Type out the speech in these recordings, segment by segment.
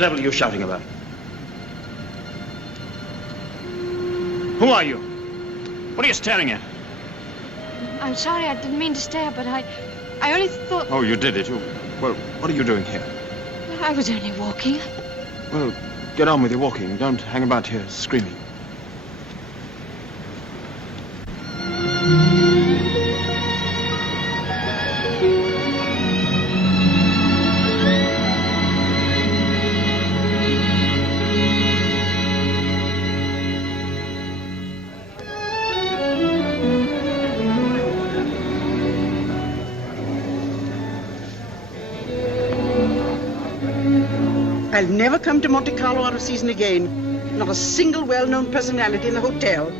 devil are you shouting about? Who are you? What are you staring at? I'm sorry, I didn't mean to stare, but I only thought... Oh, you did it. Well, what are you doing here? I was only walking. Well, get on with your walking. Don't hang about here screaming. I'll never come to Monte Carlo out of season again. Not a single well-known personality in the hotel.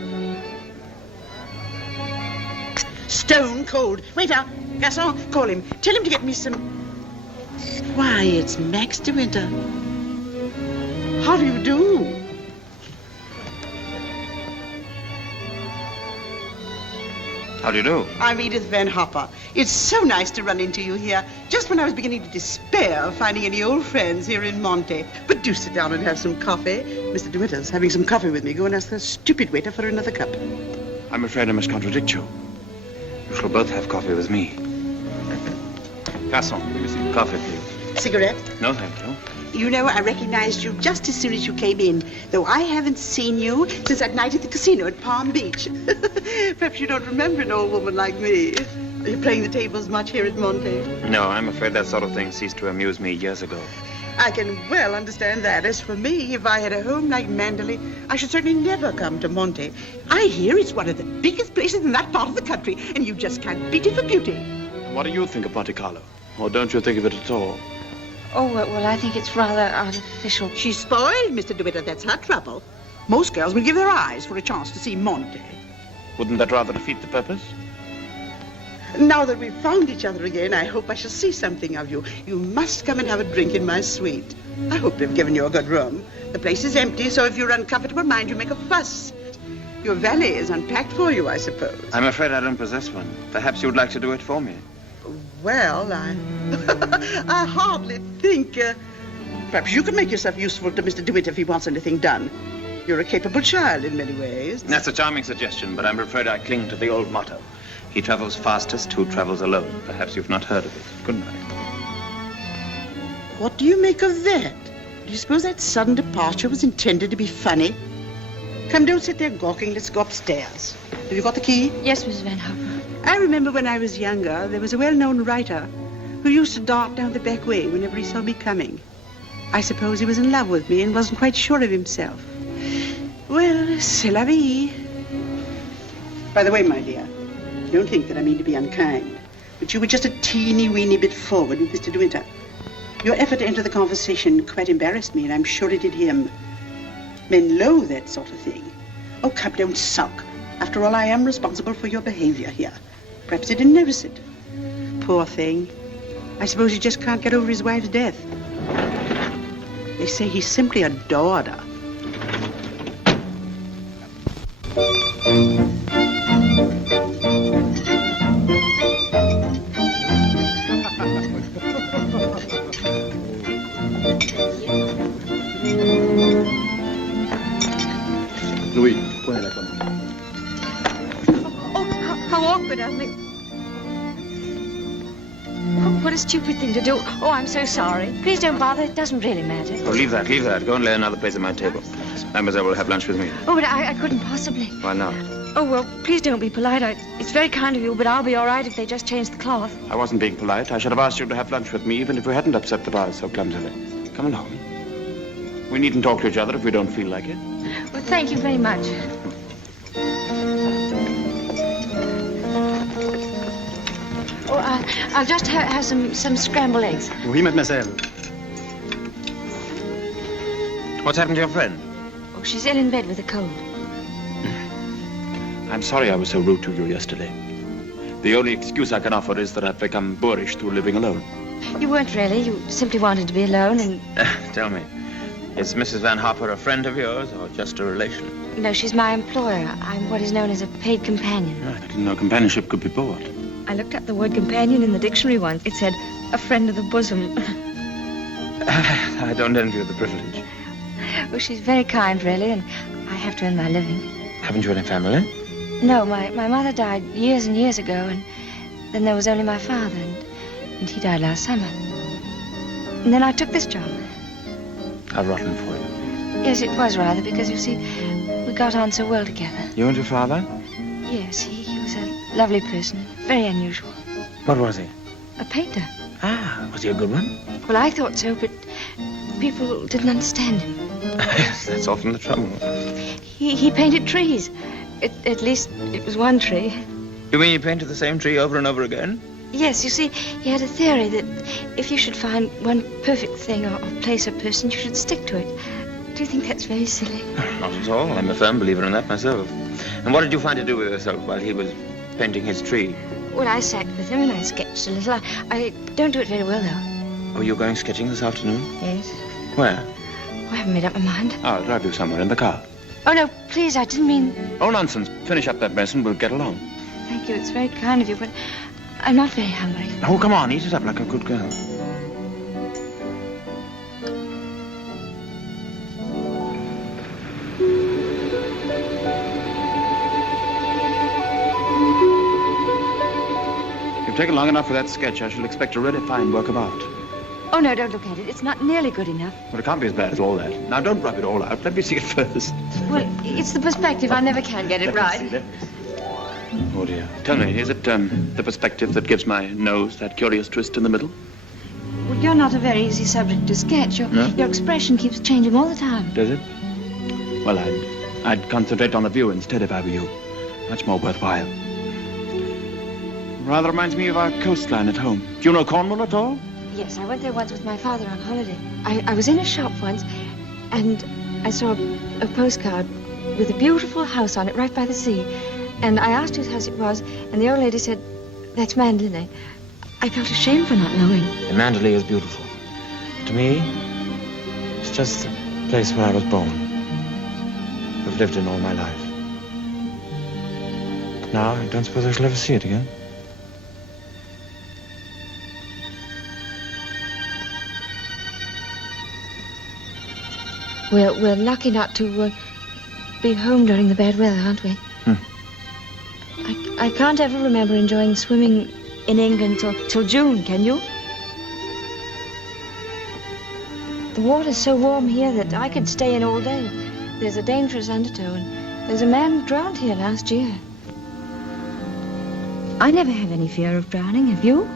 Stone cold. Waiter, garçon, call him. Tell him to get me some... Why, it's Max de Winter. How do you do? How do you do? I'm Edith Van Hopper. It's so nice to run into you here, just when I was beginning to despair of finding any old friends here in Monte. But do sit down and have some coffee. Mr. De Winter's having some coffee with me. Go and ask the stupid waiter for another cup. I'm afraid I must contradict you. You shall both have coffee with me. Garçon, will you see coffee, please? Cigarette? No, thank you. You know, I recognized you just as soon as you came in, though I haven't seen you since that night at the casino at Palm Beach. Perhaps you don't remember an old woman like me. Are you playing the tables much here at Monte? No, I'm afraid that sort of thing ceased to amuse me years ago. I can well understand that. As for me, if I had a home like Mandalay, I should certainly never come to Monte. I hear it's one of the biggest places in that part of the country, and you just can't beat it for beauty. What do you think of Monte Carlo? Or don't you think of it at all? Oh, well, I think it's rather artificial. She's spoiled, Mr. De Winter. That's her trouble. Most girls will give their eyes for a chance to see Monte. Wouldn't that rather defeat the purpose? Now that we've found each other again, I hope I shall see something of you. You must come and have a drink in my suite. I hope they've given you a good room. The place is empty, so if you're uncomfortable, mind you make a fuss. Your valet is unpacked for you, I suppose. I'm afraid I don't possess one. Perhaps you'd like to do it for me. Well, I hardly think... perhaps you could make yourself useful to Mr. DeWitt if he wants anything done. You're a capable child in many ways. That's a charming suggestion, but I'm afraid I cling to the old motto. He travels fastest who travels alone. Perhaps you've not heard of it. Good night. What do you make of that? Do you suppose that sudden departure was intended to be funny? Come, don't sit there gawking. Let's go upstairs. Have you got the key? Yes, Mrs. Van Hopper. I remember when I was younger, there was a well-known writer who used to dart down the back way whenever he saw me coming. I suppose he was in love with me and wasn't quite sure of himself. Well, c'est la vie. By the way, my dear, don't think that I mean to be unkind, but you were just a teeny-weeny bit forward with Mr. De Winter. Your effort to enter the conversation quite embarrassed me, and I'm sure it did him. Men loathe that sort of thing. Oh, come, don't sulk. After all, I am responsible for your behavior here. Perhaps he didn't notice it. Poor thing. I suppose he just can't get over his wife's death. They say he simply adored her. Louis, prenez la commande. Oh, how awkward of me. Oh, what a stupid thing to do. Oh, I'm so sorry. Please don't bother. It doesn't really matter. Oh, leave that. Go and lay another place at my table. Mademoiselle will have lunch with me. Oh, but I couldn't possibly. Why not? Oh, well, please don't be polite. It's very kind of you, but I'll be all right if they just change the cloth. I wasn't being polite. I should have asked you to have lunch with me, even if you hadn't upset the vase so clumsily. Come along. We needn't talk to each other if we don't feel like it. Well, thank you very much. Oh, I'll just have some scrambled eggs. Oui, mademoiselle. What's happened to your friend? Oh, she's ill in bed with a cold. I'm sorry I was so rude to you yesterday. The only excuse I can offer is that I've become boorish through living alone. You weren't really. You simply wanted to be alone and... Tell me, is Mrs. Van Hopper a friend of yours or just a relation? No, she's my employer. I'm what is known as a paid companion. I didn't know companionship could be bought. I looked up the word companion in the dictionary once. It said, a friend of the bosom. I don't envy you the privilege. Well, she's very kind, really, and I have to earn my living. Haven't you any family? No, my mother died years and years ago, and then there was only my father, and he died last summer. And then I took this job. How rotten for you. Yes, it was rather, because, you see, we got on so well together. You and your father? Yes, he was a lovely person, very unusual. What was he? A painter. Ah, was he a good one? Well, I thought so, but people didn't understand him. Yes, that's often the trouble. He painted trees. At least it was one tree. You mean you painted the same tree over and over again? Yes, you see, he had a theory that if you should find one perfect thing or place or person, you should stick to it. Do you think that's very silly? Not at all. I'm a firm believer in that myself. And what did you find to do with yourself while he was painting his tree? Well, I sat with him and I sketched a little. I don't do it very well, though. Oh, you're going sketching this afternoon? Yes. Where? I haven't made up my mind. I'll drive you somewhere in the car. Oh, no, please, I didn't mean... Oh, nonsense. Finish up that mess and we'll get along. Thank you, it's very kind of you, but I'm not very hungry. Oh, come on, eat it up like a good girl. If you've taken long enough for that sketch, I shall expect a really fine work of art. Oh, no, don't look at it. It's not nearly good enough. Well, it can't be as bad as all that. Now, don't rub it all out. Let me see it first. Well, it's the perspective. I never can get it right. Let me see. Oh, dear. Tell me, is it the perspective that gives my nose that curious twist in the middle? Well, you're not a very easy subject to sketch. Your expression keeps changing all the time. Does it? Well, I'd concentrate on the view instead if I were you. Much more worthwhile. Rather reminds me of our coastline at home. Do you know Cornwall at all? Yes, I went there once with my father on holiday. I was in a shop once, and I saw a postcard with a beautiful house on it right by the sea. And I asked whose house it was, and the old lady said, "That's Mandalay." I felt ashamed for not knowing. And Mandalay is beautiful. To me, it's just the place where I was born. I've lived in all my life. Now, I don't suppose I shall ever see it again. We're lucky not to be home during the bad weather, aren't we? I can't ever remember enjoying swimming in England till June, can you? The water's so warm here that I could stay in all day. There's a dangerous undertow, and there's a man drowned here last year. I never have any fear of drowning, have you?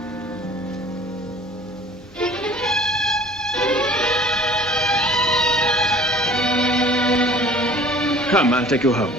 Come, I'll take you home.